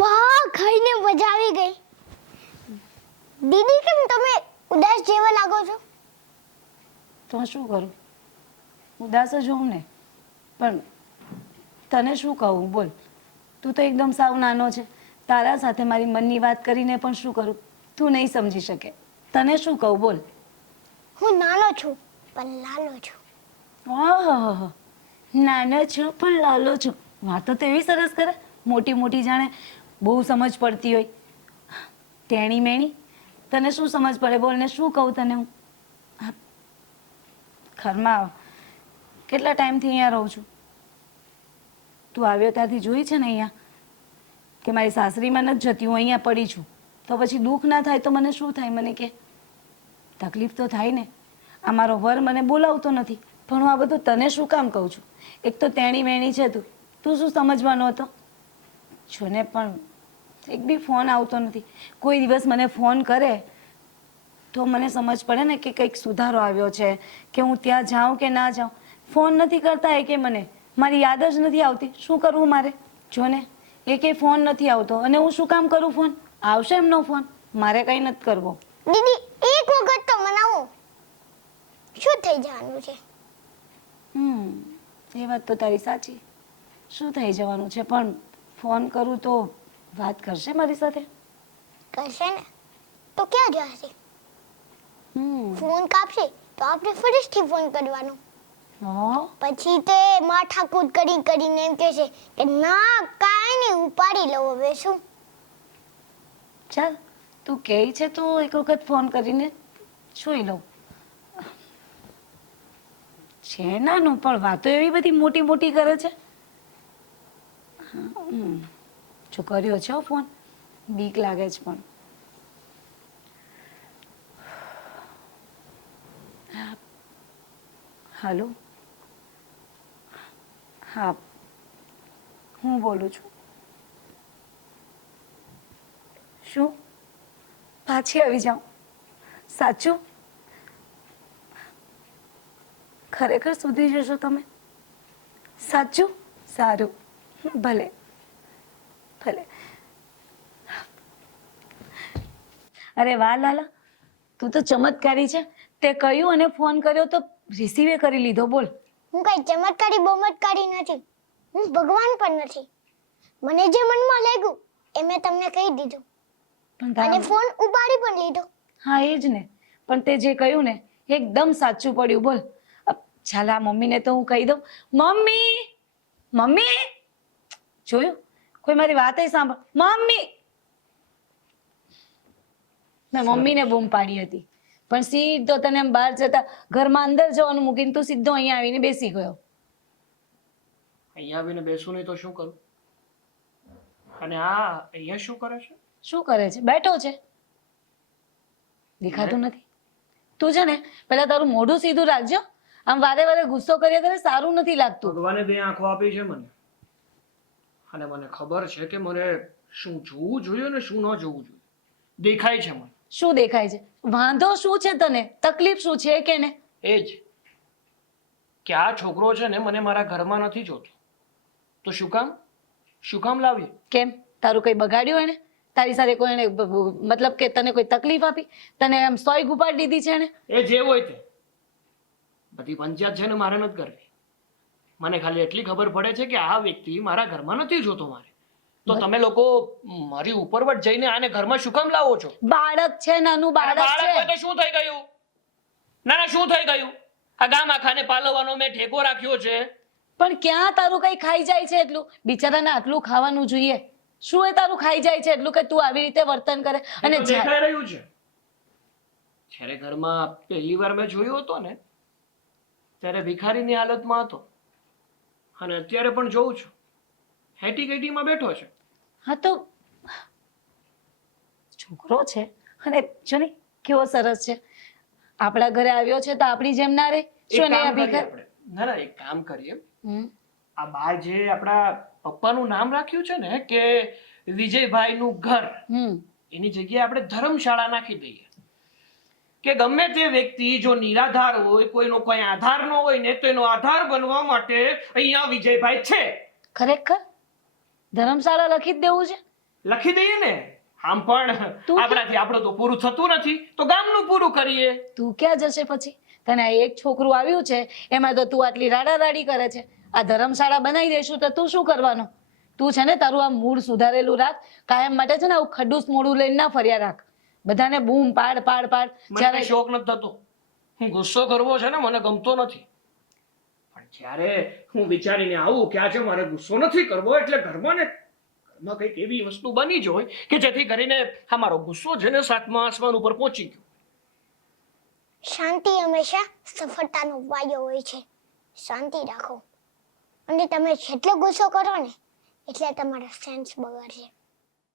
વાહ ખાઈને મજા આવી ગઈ. દીદી કેમ તમે ઉદાસ જેવા લાગો છો? તો શું કરું? ઉદાસ જ હોઉં ને. પણ તને શું કહું? બોલ. તું તો એકદમ સાવ નાનો છે. તારા સાથે મારી મનની વાત કરીને પણ શું કરું? તું નહીં સમજી શકે. તને શું કહું? બોલ. હું નાનો છું પણ લાલો છું. ઓહો નાનો છું પણ લાલો છું. વાતો તો એવી સરસ કરે. મોટી મોટી જાણે બહુ સમજ પડતી હોય. તેણી મેણી, તને શું સમજ પડે? બોલ ને શું કહું તને હું. ઘરમાં કેટલા ટાઈમથી અહીંયા રહું છું? તું આવ્યો ત્યાંથી જોઈ છે ને અહીંયા? કે મારી સાસરીમાં નથી જતી, હું અહીંયા પડી છું. તો પછી દુઃખ ના થાય તો મને શું થાય? મને કે, તકલીફ તો થાય ને. આ મારો વર મને બોલાવતો નથી. પણ હું આ બધું તને શું કામ કહું છું? એક તો તેણી મેણી છે તું. તું શું સમજવાનો હતો? જો ને પણ એક બી ફોન આવતો નથી. કોઈ દિવસ મને ફોન કરે તો મને સમજ પડે ને કે કંઈક સુધારો આવ્યો છે કે હું ત્યાં જાઉં કે ના જાઉં. ફોન નથી કરતા એ કે મને. મારી યાદ જ નથી આવતી. શું કરવું મારે? જો ને એ કે ફોન નથી આવતો. અને હું શું કામ કરું ફોન? આવશે એમનો ફોન? મારે કંઈ નથી કરવો. દીદી એક વખત તો મનાવો. શું થઈ જવાનું છે? હમ એ વાત તો તારી સાચી. શું થઈ જવાનું છે? પણ ફોન કરું તો વાત કરશે મારી સાથે? કરશે ને? તો ક્યાં જશે? હમ. ફોન કાપશે તો આપણે ફરીથી ફોન કરવાનો. હા. પછી તે માથાકૂટ કરી કરીને એમ કહેશે કે ના કાંઈ નહીં ઉપાડી લઉં હવે શું? ચાલ તું કહે છે તો એક વખત ફોન કરીને જોઈ લઉં. છે નાનું પણ વાતો એવી બધી મોટી મોટી કરે છે. હમ. જો કર્યો છે ફોન. બીક લાગે છે પણ. હા. હાલો. હા. હું બોલું છું? શું? પાછી આવી જાઉં. સાચું? ખરેખર સુધી જશો તમે? સાચું? સારું. ભલે. ભલે. અરે વાહ લાલા. તું તો ચમત્કારી છે. તે કહ્યું અને ફોન કર્યો તો રિસીવે કરી લીધો. બોલ. હું કઈ ચમત્કારી બમત્કારી નથી. હું ભગવાન પણ નથી. મને જે મનમાં લાગ્યું એ મેં તમને કહી દીધું. પણ અને ફોન ઉપાડી પણ લીધો. હા એ જ ને. પણ તે જે કહ્યું ને એકદમ સાચું પડ્યું. બોલ. ચાલ આ મમ્મીને તો હું કહી દઉં. મમ્મી! મમ્મી! જોયું? કોઈ મારી વાત સાંભળ. મમ્મી! મેં મમ્મીને બૂમ પાડી હતી. પણ સીધો તને એમ બહાર જતા ઘરમાં અંદર જવાનું મૂકીને તું સીધો અહીંયા આવીને બેસી ગયો. અહીંયા આવીને બેસું નહીં તો શું કરું? અને આ અહીંયા શું કરે છે? શું કરે છે? બેઠો છે. દેખાતું નથી. તું છે ને પેલા તારું મોઢું સીધું રાખજો. આમ વારે વારે ગુસ્સો કર્યા કરે સારું નથી લાગતું. ભગવાને બે આંખો આપી છે મને. અને મને ખબર છે કે મને શું જોવું જોઈએ ને શું ન જોવું જોઈએ. દેખાય છે મને. શું દેખાય છે? વાંધો શું છે તને? તકલીફ શું છે કે ને? એ જ કે આ છોકરો છે ને મને મારા ઘરમાં નથી જોતો. તો શું કામ? શું કામ લાવી કેમ? તારું કઈ બગાડ્યું એને? તારી સાથે કોઈ એને મતલબ કે તને કોઈ તકલીફ આપી? તને એમ સોય ગુપાડી દીધી છે ને એ જે હોય તે. બધી પંચાયત છે ને મારે નથી કરવી. મને ખાલી એટલી ખબર પડે છે કે આ વ્યક્તિ મારા ઘરમાં નથી જોતો મારે. તો તમે લોકો મારી ઉપરવટ જઈને આને ઘરમાં શું કામ લાવો છો? બાળક છે નાનું બાળક છે. તો શું થઈ ગયું? ના ના શું થઈ ગયું? આ ગામ આખાને પાલવવાનો મેં ઠેકો રાખ્યો છે. પણ ક્યાં તારું કઈ ખાઈ જાય છે એટલું? બિચારાને આટલું ખાવાનું જોઈએ. શું એ તારું ખાઈ જાય છે એટલું કે તું આવી રીતે વર્તન કરે? અને દેખાઈ રહ્યું છે. જ્યારે ઘરમાં પહેલી વાર મેં જોયો હતો ને ત્યારે ભિખારીની હાલતમાં હતો. અને અત્યારે પણ જોઉં છું. હેટી ગેટીમાં બેઠો છે. હા તો છોકરો છે. અને જો ને કેવો સરસ છે. આપણા ઘરે આવ્યો છે તો આપણી જેમ ના રે. શું ને આપણે. ના ના એક કામ કરીએ. આ બા જે આપણા પપ્પાનું નામ રાખ્યું છે ને કે વિજયભાઈ નું ઘર એની જગ્યાએ આપણે ધર્મશાળા નાખી દઈએ. કે ગમે તે વ્યક્તિ જો નિરાધાર હોય કોઈનો કોઈ આધાર ન હોય ને તો એનો આધાર બનવા માટે અહીંયા વિજયભાઈ છે. ખરેખર? ધર્મશાળા લખી જ દેવું છે? લખી દઈએ ને? આમ પણ આપણાથી આપણું તો પૂરું થતું નથી. તો ગામનું પૂરું કરીએ. તું ક્યાં જશે પછી? તને આ એક છોકરું આવ્યું છે એમાં તો તું આટલી રાડા રાડી કરે છે. આ ધર્મશાળા બનાવી દેશું તો તું શું કરવાનું? તું છે ને તારું આ મૂળ સુધારેલું રાખ. કાયમ માટે છે ને આવું ખડુસ મોડું લઈને ના ફર્યા રાખ. બધાને બૂમ પાડ પાડ પાડ. મને જ્યારે શોખ નથી થતો. હું ગુસ્સો કરવો છે ને મને ગમતો નથી. પણ જ્યારે હું વિચારીને આવું કે આજે મારે ગુસ્સો નથી કરવો એટલે ઘરમાં ને ઘરમાં કંઈક એવી વસ્તુ બની જ હોય કે જેથી કરીને આ મારો ગુસ્સો છે ને સાતમા આસમાન ઉપર પહોંચી ગયો. શાંતિ હંમેશા સફળતાનો ઉપાયો હોય છે. શાંતિ રાખો. અને તમે જેટલો ગુસ્સો કરો ને એટલે તમારો સેન્સ બગડશે.